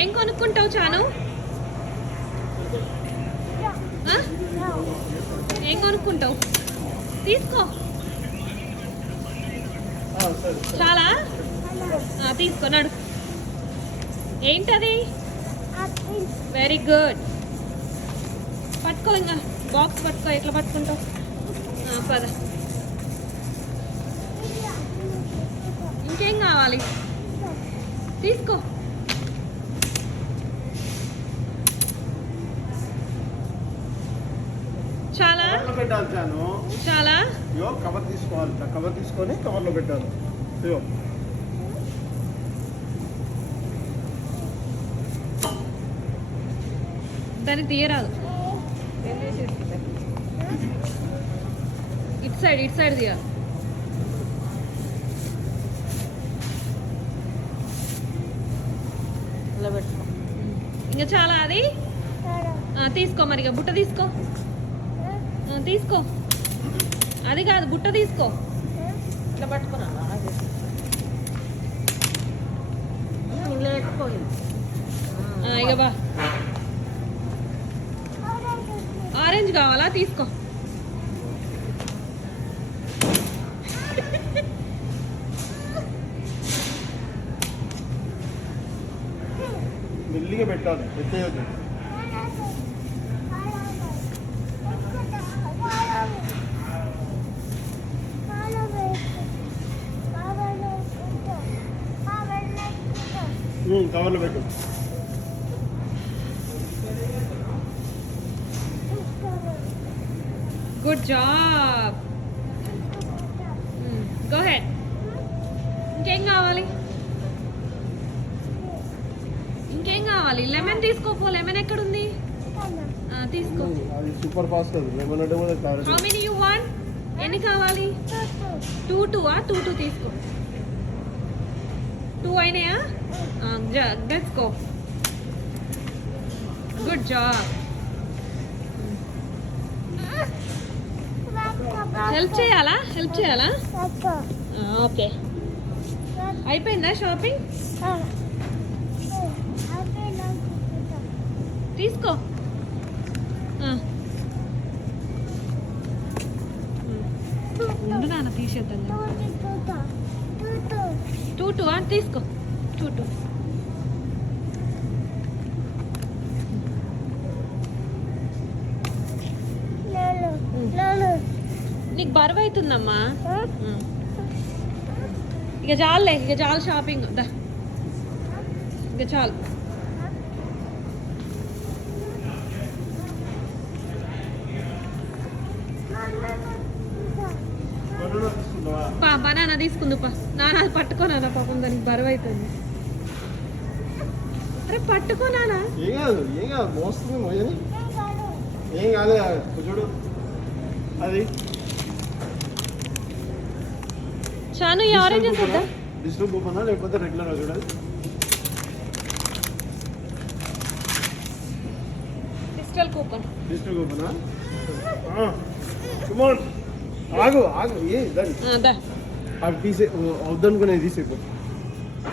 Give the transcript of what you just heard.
ఏం కొనుక్కుంటావు చాను? ఏం కొనుక్కుంటావు? తీసుకో. చాలా తీసుకో. నడు. ఏంటది? Very good. పట్టుకో. ఇంకా బాక్స్ పట్టుకో. ఎట్లా పట్టుకుంటావు? పద. ఇంకేం కావాలి? తీసుకో. చాలా పెట్టాలి చాను. చాలా కవర్ తీసుకోవాలి. కవర్ తీసుకొని కవర్లో పెట్టాలి. దాన్ని తీయరాదు. ఇటు సైడ్ తీయ. ఇంకా చాలా. అది తీసుకో. మరిగా బుట్ట తీసుకో. తీసుకో. అది కాదు, బుట్ట తీసుకో. ఇట్లా పట్టుకున్నా ఇక బా. ఆరెంజ్ కావాలా? తీసుకో. మెల్లిగా పెట్టాలి. పెట్టేయద్దు. కవర్లో పెట్టు. Good job. Go head. ఇంకేం కావాలి? ఇంకేం కావాలి? లెమన్ తీసుకోపో. లెమన్ ఎక్కడుంది? తీసుకో. Super fast. లెమన్ అంటే కూడా కావాలి. How many you want? ఎన్ని కావాలి? 2 తీసుకో. 2 అయినాయా? Let's go. Good job. Help చేయాలా? ఓకే. అయిపోయిందా షాపింగ్? తీసుకో. నాన్న తీసేద్దాం. 2 తీసుకో. 2 నీకు బరువు అవుతుందమ్మా. ఇక చాలు షాపింగ్. ఇక చాలు. బనానా తీసుకుందు. నాన్న పట్టుకో. నాన్న పాపం దానికి బరువు అవుతుంది. అరే పట్టుకో నాన్న. ఏం కాదు మోస్తుంది. మోయని ఏం కాదు. చూడు అది చాను. ఈ ఆరెంజ్ వద్దా? డిజిటల్ కూపనా లేకపోతే రెగ్యులర్? చూడాలి. డిజిటల్ కూపనా? ఆగు. ఏ దాన్ని తీసే వద్దనుకునే తీసేపు.